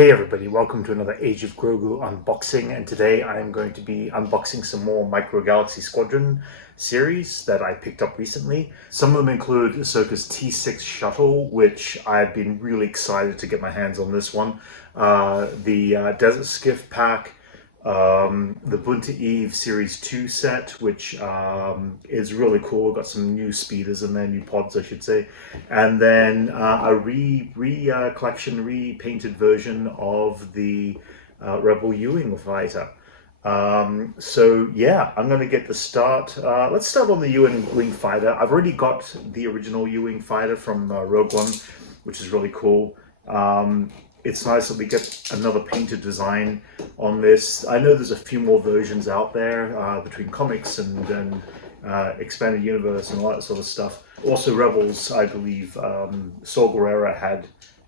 Hey everybody, welcome to another Age of Grogu unboxing, and today I am going to be unboxing some more Micro Galaxy Squadron series that I picked up recently. Some of them include Ahsoka's T6 shuttle, which I've been really excited to get my hands on this one. The Desert Skiff pack, the Bunter Eve Series 2 set, which is really cool. Got some new speeders in there, new pods I should say. And then a collection repainted version of the Rebel Uwing Fighter. So yeah, I'm going to get the start. Let's start on the Uwing Fighter. I've already got the original Uwing Fighter from Rogue One, which is really cool. It's nice that we get another painted design on this. I know there's a few more versions out there between comics and expanded universe and all that sort of stuff. Also Rebels, I believe, Saw Gerrera had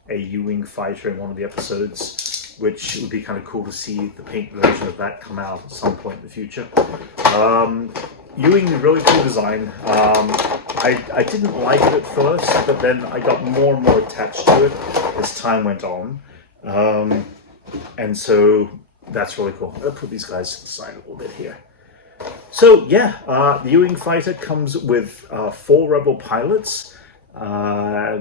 a Uwing Fighter in one of the episodes, which would be kind of cool to see the paint version of that come out at some point in the future. Uwing, really cool design. I didn't like it at first, but then I got more and more attached to it as time went on. And so that's really cool. I'll put these guys to the side a little bit here. So yeah, the Uwing Fighter comes with 4 Rebel pilots,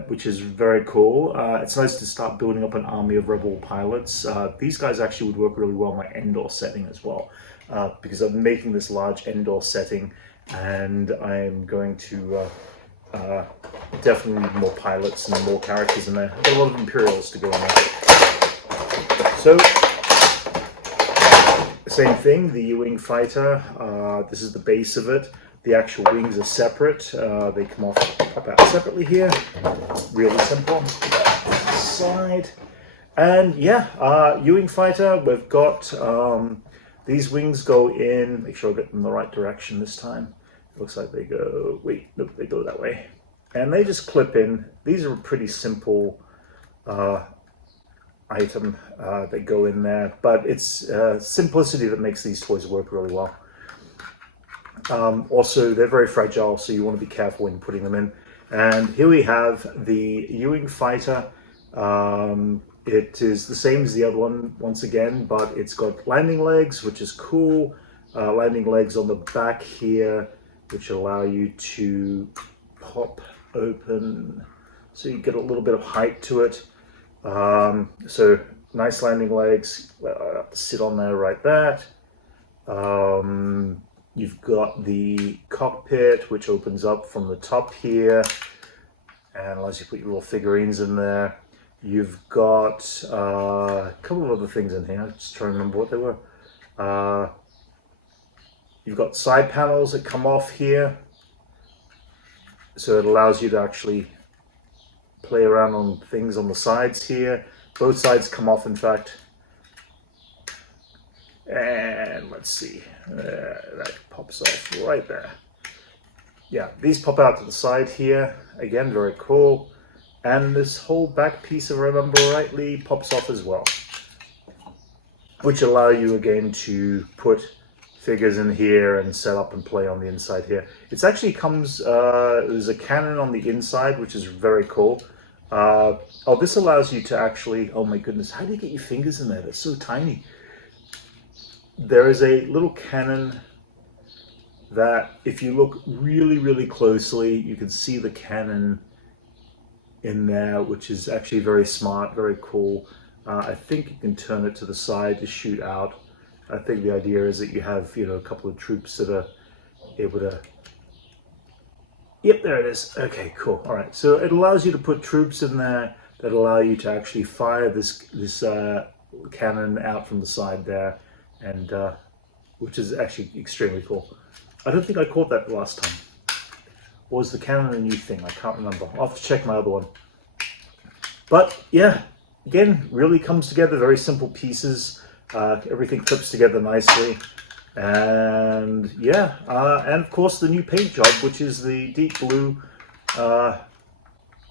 which is very cool. It's nice to start building up an army of Rebel pilots. These guys actually would work really well in my Endor setting as well, because I'm making this large Endor setting, and I'm going to definitely need more pilots and more characters in there. I've got a lot of Imperials to go in there. So, same thing, the Uwing Fighter. This is the base of it. The actual wings are separate. They pop out separately here. Really simple. Side. And yeah, Uwing Fighter, we've got these wings go in. Make sure I get them in the right direction this time. Looks like they go, wait, nope, they go that way. And they just clip in. These are a pretty simple item. They go in there, but it's simplicity that makes these toys work really well. Also, they're very fragile, so you want to be careful when putting them in. And here we have the Uwing Fighter. It is the same as the other one, once again, but it's got landing legs, which is cool. Landing legs on the back here, which allow you to pop open, so you get a little bit of height to it. So nice landing legs. Sit on there right there. You've got the cockpit, which opens up from the top here and allows you to put your little figurines in there. You've got a couple of other things in here. I'm just trying to remember what they were. You've got side panels that come off here, so it allows you to actually play around on things on the sides here. Both sides come off, in fact. And let's see, that pops off right there. Yeah, these pop out to the side here. Again, very cool. And this whole back piece, if I remember rightly, pops off as well, which allow you again to put figures in here and set up and play on the inside here. It actually comes, there's a cannon on the inside, which is very cool. Oh, this allows you to actually, oh my goodness, how do you get your fingers in there? They're so tiny. There is a little cannon that, if you look really, really closely, you can see the cannon in there, which is actually very smart, very cool. I think you can turn it to the side to shoot out. I think the idea is that you have, you know, a couple of troops that are able to... Yep, there it is. Okay, cool. All right, so it allows you to put troops in there that allow you to actually fire this cannon out from the side there, and which is actually extremely cool. I don't think I caught that last time. Or was the cannon a new thing? I can't remember. I'll have to check my other one. But yeah, again, really comes together. Very simple pieces. Everything clips together nicely, and yeah, and of course the new paint job, which is the deep blue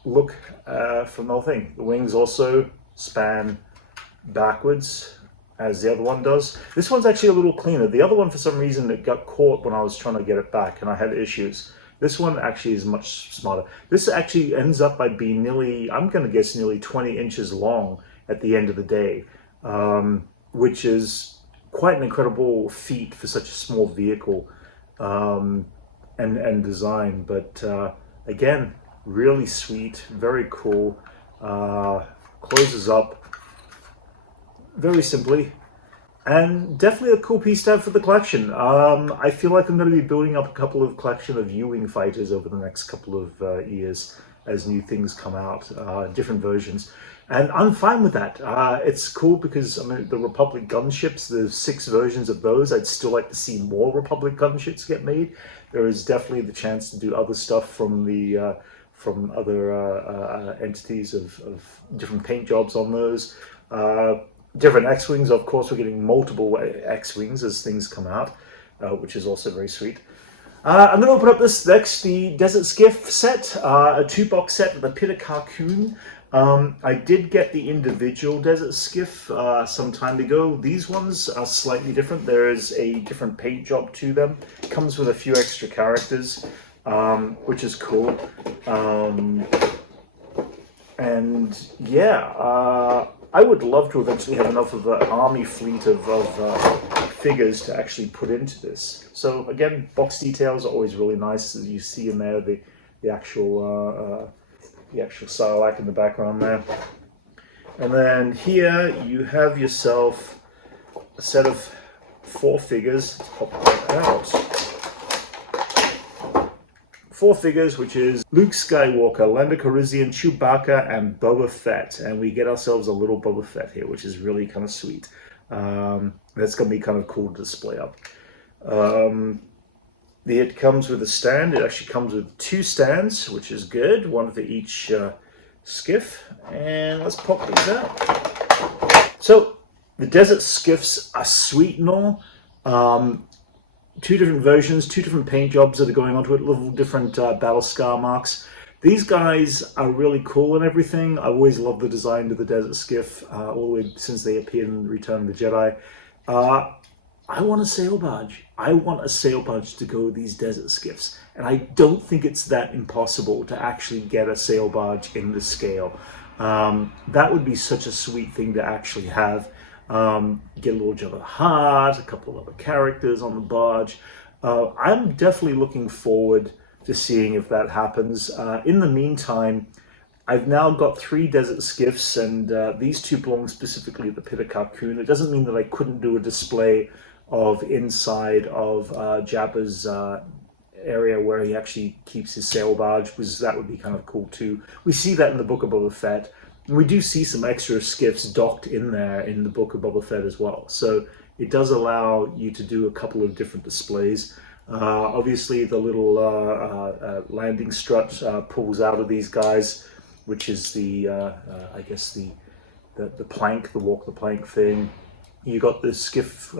look from the whole thing. The wings also span backwards, as the other one does. This one's actually a little cleaner. The other one, for some reason, it got caught when I was trying to get it back, and I had issues. This one actually is much smarter. This actually ends up by being nearly, I'm going to guess, nearly 20 inches long, at the end of the day, which is quite an incredible feat for such a small vehicle and design. But again, really sweet, very cool. Closes up very simply, and definitely a cool piece to have for the collection. I feel like I'm going to be building up a couple of collection of Uwing Fighters over the next couple of years as new things come out, different versions. And I'm fine with that. It's cool because, I mean, the Republic gunships, there's 6 versions of those. I'd still like to see more Republic gunships get made. There is definitely the chance to do other stuff from the from other entities of different paint jobs on those. Different X-Wings, of course, we're getting multiple X-Wings as things come out, which is also very sweet. I'm going to open up this next, the Desert Skiff set, a 2-box set with a Pit of Carcoon. I did get the individual Desert Skiff some time ago. These ones are slightly different. There is a different paint job to them. It comes with a few extra characters, which is cool. And yeah, I would love to eventually have enough of an army fleet of figures to actually put into this. So again, box details are always really nice, as you see in there the actual Sarlacc in the background there. And then here you have yourself a set of 4 figures. Let's pop that out. 4 figures, which is Luke Skywalker, Lando Calrissian, Chewbacca, and Boba Fett. And we get ourselves a little Boba Fett here, which is really kind of sweet. That's going to be kind of cool to display up. It comes with a stand. It actually comes with 2 stands, which is good. 1 for each skiff. And let's pop these out. So the Desert Skiffs are sweet and all. 2 different versions, 2 different paint jobs that are going onto it, little different battle scar marks. These guys are really cool and everything. I always loved the design of the Desert Skiff, all the way since they appeared in Return of the Jedi. I want a sail barge. I want a sail barge to go with these Desert Skiffs. And I don't think it's that impossible to actually get a sail barge in the scale. That would be such a sweet thing to actually have. Get a little Jabba the Hutt, a couple of other characters on the barge. I'm definitely looking forward to seeing if that happens. In the meantime, I've now got 3 Desert Skiffs, and these 2 belong specifically at the Pit of Carcoon. It doesn't mean that I couldn't do a display of inside of Jabba's area where he actually keeps his sail barge, because that would be kind of cool too. We see that in the Book of Boba Fett. And we do see some extra skiffs docked in there in the Book of Boba Fett as well. So it does allow you to do a couple of different displays. Obviously, the little landing strut pulls out of these guys, which is the, I guess, the plank, the walk the plank thing. You got the skiff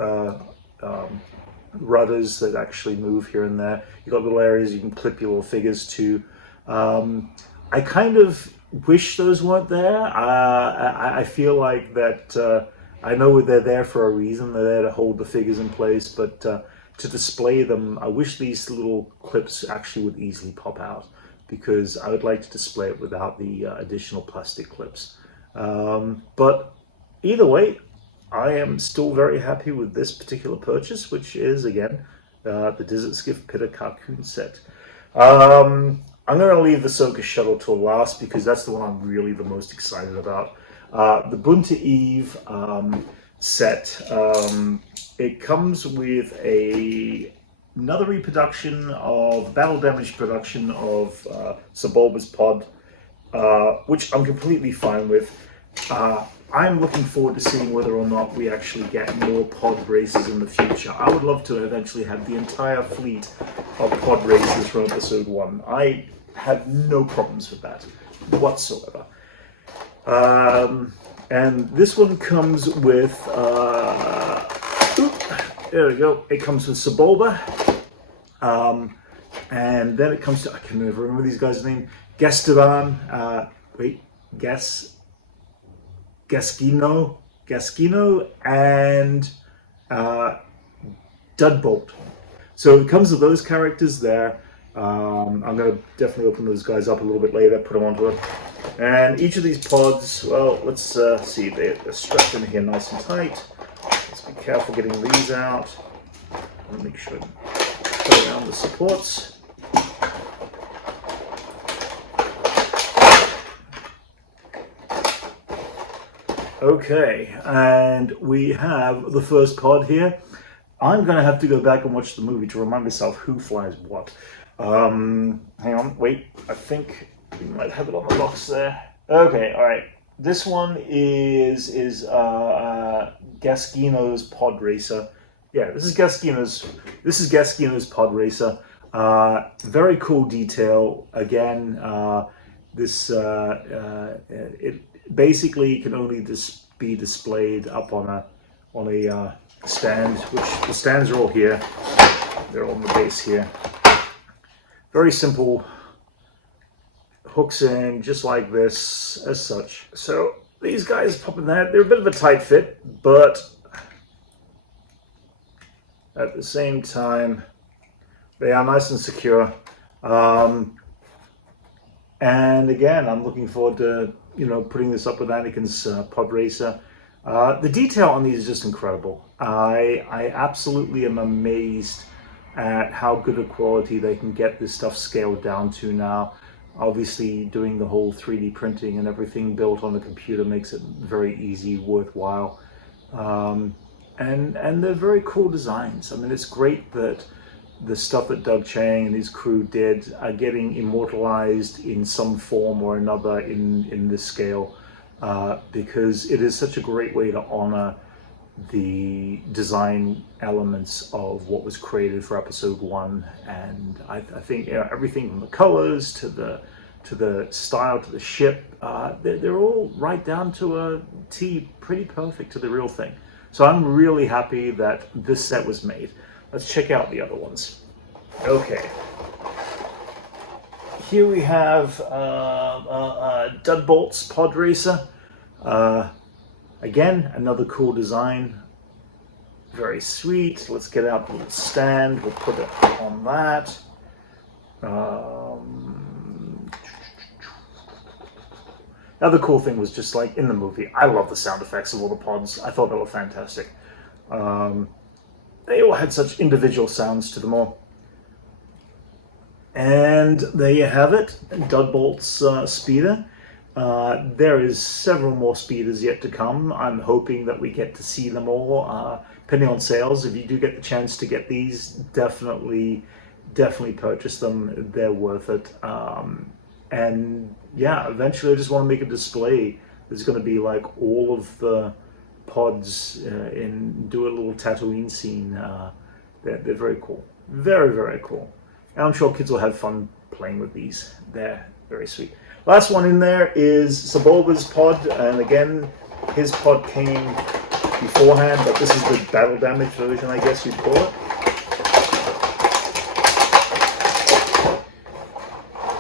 rudders that actually move here and there. You got little areas you can clip your little figures to. I kind of wish those weren't there. I feel like that, I know they're there for a reason. They're there to hold the figures in place, but to display them, I wish these little clips actually would easily pop out, because I would like to display it without the additional plastic clips. But either way, I am still very happy with this particular purchase, which is, again, the Desert Skiff Pit of Carcoon set. I'm going to leave the Ahsoka shuttle till last, because that's the one I'm really the most excited about. The Bunter Eve set, it comes with another reproduction of, battle damage production of Sebulba's pod, which I'm completely fine with. I'm looking forward to seeing whether or not we actually get more pod races in the future. I would love to eventually have the entire fleet of pod races from episode 1. I have no problems with that whatsoever. And this one comes with, there we go, it comes with Sebulba. And then it comes to, I can never remember these guys' name, Gaston, Gasquino, and Dudbolt. So it comes with those characters there. I'm going to definitely open those guys up a little bit later, put them onto And each of these pods, well, let's see, they're strapped in here nice and tight. Let's be careful getting these out. And make sure to put around the supports. Okay, and we have the first pod here. I'm going to have to go back and watch the movie to remind myself who flies what. Hang on, wait, I think we might have it on the box there. Okay, all right. This one is Gaskino's Pod Racer. Yeah, this is Gaskino's Pod Racer. Very cool detail. Again, it basically can only be displayed up on a stand, which the stands are all here. They're on the base here. Very simple. Hooks in just like this, as such. So these guys pop in there. They're a bit of a tight fit, but at the same time, they are nice and secure. And again, I'm looking forward to putting this up with Anakin's Pod Racer. The detail on these is just incredible. I absolutely am amazed at how good a quality they can get this stuff scaled down to now. Obviously, doing the whole 3D printing and everything built on the computer makes it very easy, worthwhile. And they're very cool designs. I mean, it's great that the stuff that Doug Chiang and his crew did are getting immortalized in some form or another in this scale, because it is such a great way to honor the design elements of what was created for Episode 1. And I think everything from the colors to the style to the ship, they're all right down to a T, pretty perfect to the real thing. So I'm really happy that this set was made. Let's check out the other ones. Okay. Here we have Dudbolt's Pod Racer. Again, another cool design. Very sweet. Let's get out the little stand. We'll put it on that. The other cool thing was just like in the movie, I love the sound effects of all the pods. I thought they were fantastic. They all had such individual sounds to them all. And there you have it, Dudbolt's speeder. There is several more speeders yet to come. I'm hoping that we get to see them all, depending on sales. If you do get the chance to get these, definitely purchase them. They're worth it. And yeah, eventually I just want to make a display. There's going to be like all of the pods and do a little Tatooine scene. They're very cool. Very, very cool. And I'm sure kids will have fun playing with these. They're very sweet. Last one in there is Sebulba's pod, and again, his pod came beforehand, but this is the battle damage version, I guess you'd call it.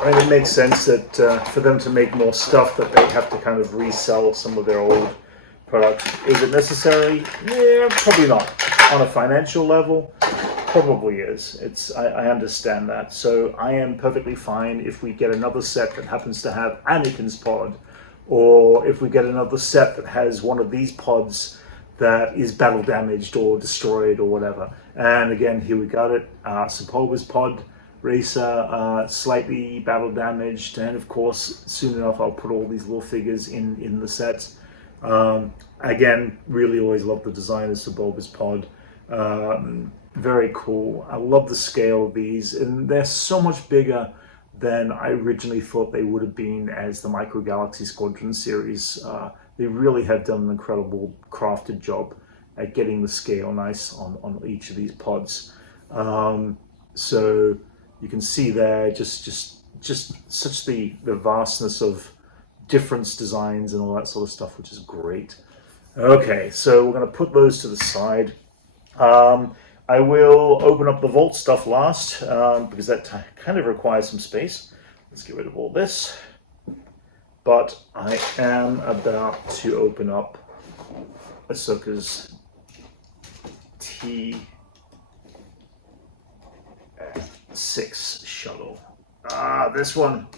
I mean, it makes sense that for them to make more stuff that they have to kind of resell some of their old products. Is it necessary? Yeah, probably not. On a financial level, probably is. I understand that. So I am perfectly fine if we get another set that happens to have Anakin's pod, or if we get another set that has one of these pods that is battle damaged or destroyed or whatever. And again, here we got it. Sebulba's Pod Racer, slightly battle damaged, and of course, soon enough I'll put all these little figures in the sets. Again, really always love the design of Sebulba's Pod. Very cool. I love the scale of these, and they're so much bigger than I originally thought they would have been as the Micro Galaxy Squadron series. They really have done an incredible crafted job at getting the scale nice on each of these pods. So you can see there just such the vastness of difference designs and all that sort of stuff, which is great. Okay, so we're going to put those to the side. I will open up the vault stuff last, because that kind of requires some space. Let's get rid of all this. But I am about to open up Ahsoka's T6 shuttle. This one.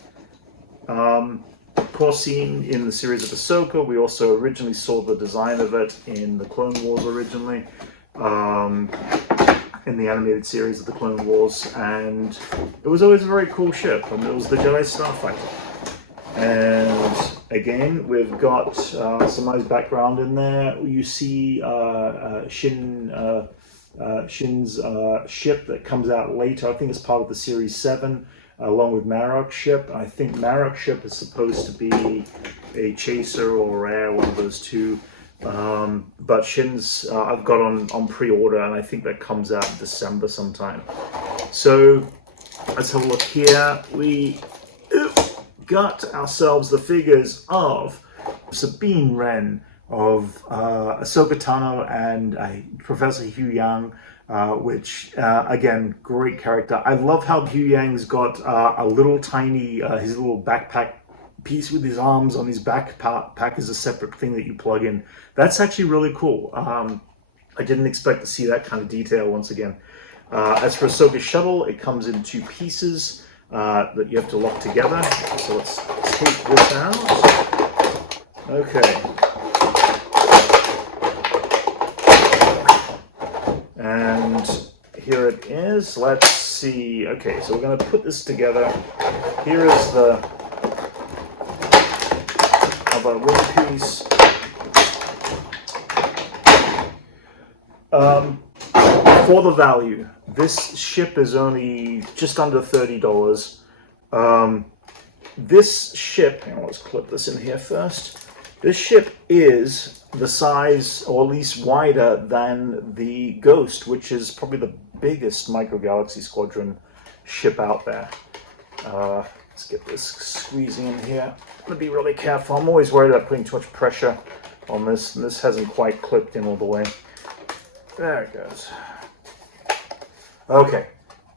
of course, seen in the series of Ahsoka. We also originally saw the design of it in the Clone Wars originally, in the animated series of the Clone Wars, and it was always a very cool ship, and it was the Jistar Fight. And again, we've got some nice background in there. You see Shin's ship that comes out later. I think it's part of the Series 7, along with Marok's ship. I think Marok's ship is supposed to be a chaser or a rare, one of those two. But Shin's I've got on pre-order, and I think that comes out in December sometime. So let's have a look here. We got ourselves the figures of Sabine Wren, of Ahsoka Tano, and Professor Hu Yang, which again, great character. I love how Hu Yang's got a little tiny, his little backpack piece with his arms on his backpack is a separate thing that you plug in. That's actually really cool. I didn't expect to see that kind of detail once again. As for Ahsoka's shuttle, it comes in 2 pieces that you have to lock together. So let's take this out. Okay. And here it is. Let's see. Okay, so we're going to put this together. Here is the other wing piece. For the value, this ship is only just under $30. This ship, hang on, let's clip this in here first. This ship is the size, or at least wider than the Ghost, which is probably the biggest microgalaxy squadron ship out there. Let's get this squeezing in here. I'm going to be really careful. I'm always worried about putting too much pressure on this, and this hasn't quite clipped in all the way. There it goes. Okay,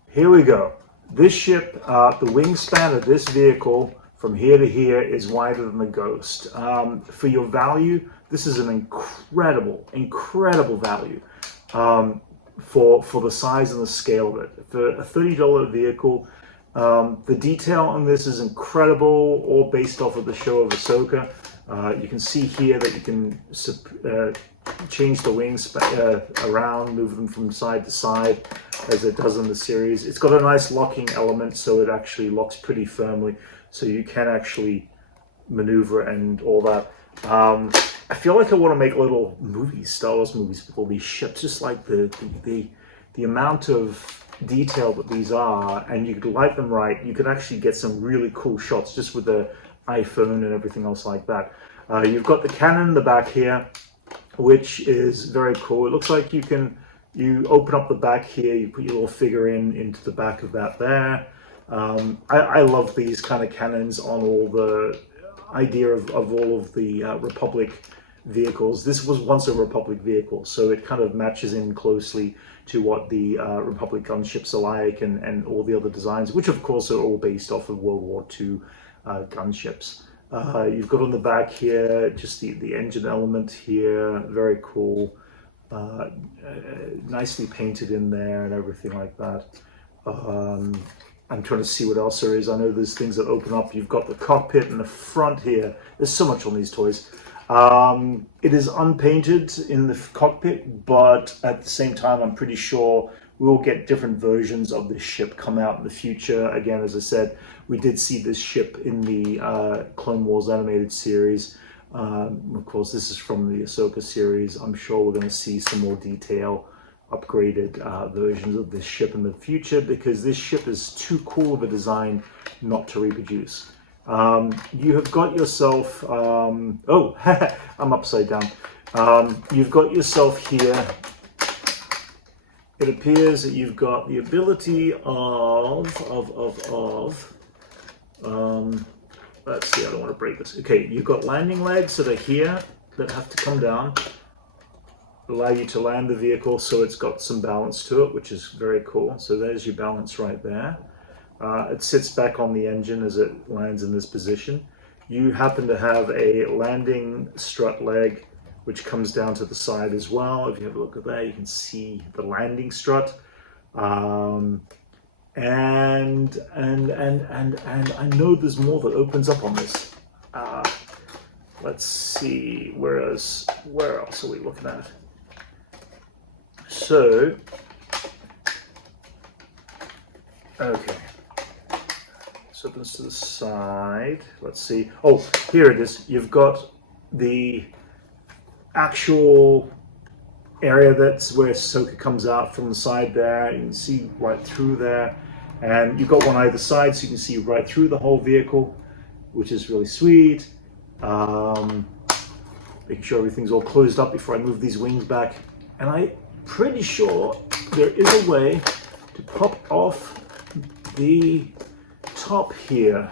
here we go. This ship, the wingspan of this vehicle from here to here is wider than the Ghost. For your value, this is an incredible value for the size and the scale of it. For a $30 vehicle, the detail on this is incredible, all based off of the show of Ahsoka. You can see here that you can change the wings around, move them from side to side, as it does in the series. It's got a nice locking element, so it actually locks pretty firmly, so you can actually maneuver and all that. I feel like I want to make little movies, Star Wars movies, with all these ships, just like the amount of detail that these are, and you could light them right, you could actually get some really cool shots just with the iPhone and everything else like that. You've got the cannon in the back here, which is very cool. It looks like you open up the back here, you put your little figure into the back of that there. I love these kind of cannons on all the idea of all of the Republic vehicles. This was once a Republic vehicle, so it kind of matches in closely to what the Republic gunships are like, and all the other designs, which of course are all based off of World War II gunships. You've got on the back here just the engine element here, very cool, nicely painted in there and everything like that. I'm trying to see what else there is. I know there's things that open up. You've got the cockpit in the front here. There's so much on these toys. It is unpainted in the cockpit, but at the same time, I'm pretty sure we will get different versions of this ship come out in the future. Again, as I said, we did see this ship in the Clone Wars animated series. Of course, this is from the Ahsoka series. I'm sure we're going to see some more detail, upgraded versions of this ship in the future, because this ship is too cool of a design not to reproduce. You have got yourself, oh, I'm upside down. You've got yourself here, it appears that you've got the ability let's see, I don't want to break this. Okay, you've got landing legs that are here that have to come down, allow you to land the vehicle, so it's got some balance to it, which is very cool. So there's your balance right there. It sits back on the engine as it lands in this position. You happen to have a landing strut leg, which comes down to the side as well. If you have a look at that, you can see the landing strut. And I know there's more that opens up on this. Let's see, where else are we looking at? So, okay. So this to the side. Let's see. Oh, here it is. You've got the actual area that's where Ahsoka comes out from the side there. You can see right through there. And you've got one either side, so you can see right through the whole vehicle, which is really sweet. Making sure everything's all closed up before I move these wings back. And I'm pretty sure there is a way to pop off the top here.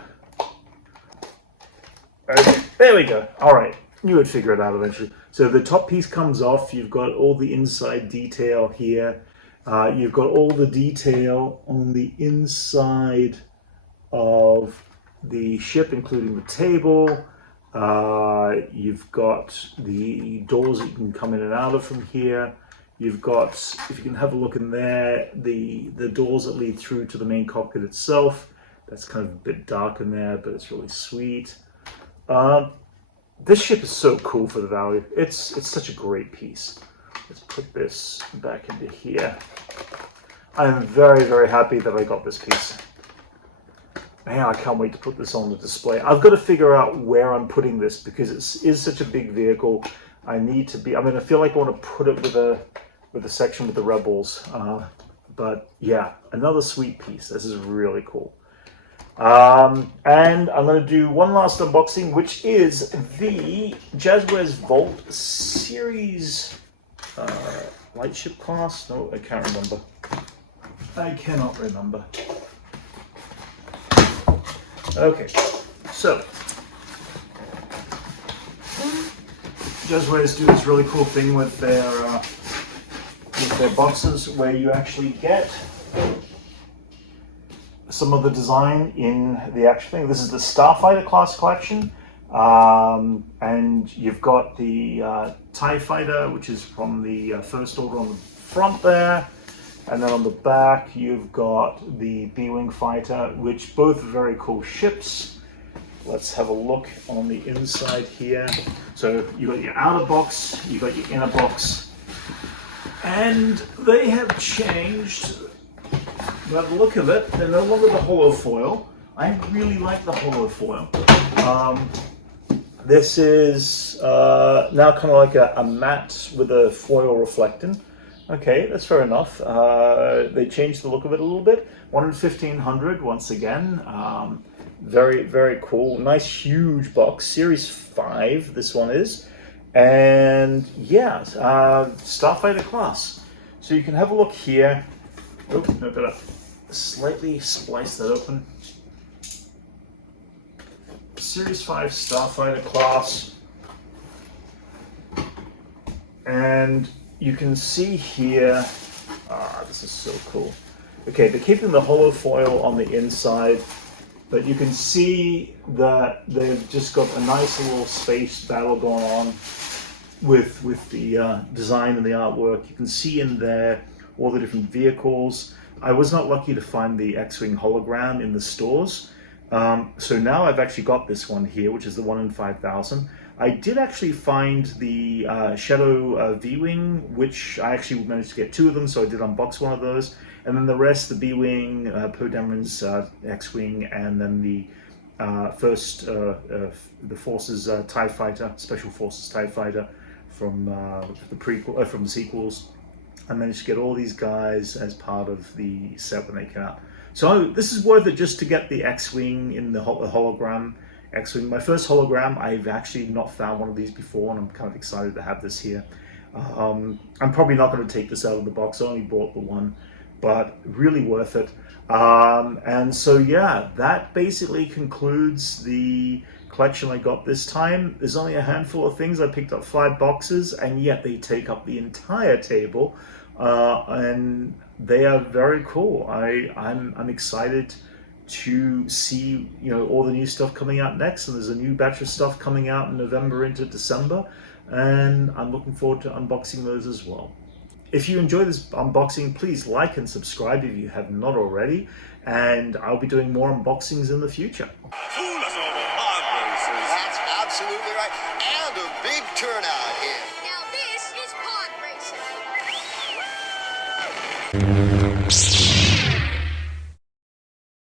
Okay, there we go. All right, you would figure it out eventually. So the top piece comes off. You've got all the inside detail here. You've got all the detail on the inside of the ship, including the table. You've got the doors that you can come in and out of from here. You've got, if you can have a look in there, the doors that lead through to the main cockpit itself. That's kind of a bit dark in there, but it's really sweet. This ship is so cool for the value. It's such a great piece. Let's put this back into here. I'm very, very happy that I got this piece. Man, I can't wait to put this on the display. I've got to figure out where I'm putting this because it is such a big vehicle. I feel like I want to put it with a section with the Rebels. But yeah, another sweet piece. This is really cool. And I'm going to do one last unboxing, which is the Jazzwares Vault Series Lightship class. No, I can't remember. I cannot remember. Okay, so Jazzwares do this really cool thing with their boxes where you actually get some of the design in the actual thing. This is the Starfighter class collection, and you've got the TIE Fighter, which is from the First Order on the front there. And then on the back, you've got the Uwing Fighter, which both are very cool ships. Let's have a look on the inside here. So you've got your outer box, you've got your inner box, and they have changed. By the look of it, they're no longer the hollow foil. I really like the hollow foil. This is now kind of like a matte with a foil reflecting. Okay, that's fair enough. They changed the look of it a little bit. 1 in 1500 once again. Very, very cool. Nice huge box. Series 5 this one is. And yeah, Starfighter class. So you can have a look here. Oh, no, better slightly splice that open. Series 5 Starfighter class. And you can see here, this is so cool. Okay, they're keeping the hollow foil on the inside, but you can see that they've just got a nice little space battle going on with the design and the artwork. You can see in there all the different vehicles. I was not lucky to find the X-Wing hologram in the stores. So now I've actually got this one here, which is the 1 in 5000. I did actually find the Shadow V-Wing, which I actually managed to get 2 of them, so I did unbox one of those. And then the rest, the B-Wing, Poe Dameron's X-Wing, and then the the Forces TIE Fighter, Special Forces TIE Fighter from from the sequels. I managed to get all these guys as part of the set when they came out. So this is worth it just to get the X-Wing in the hologram. X-Wing, my first hologram. I've actually not found one of these before, and I'm kind of excited to have this here. I'm probably not going to take this out of the box. I only bought the one, but really worth it. And so yeah, that basically concludes the collection I got this time. There's only a handful of things. I picked up 5 boxes, and yet they take up the entire table, and they are very cool. I'm excited to see all the new stuff coming out next, and there's a new batch of stuff coming out in November into December, and I'm looking forward to unboxing those as well. If you enjoy this unboxing, please like and subscribe if you have not already, and I'll be doing more unboxings in the future. Fool us over, hard races. That's turnout here. Now this is pod racing.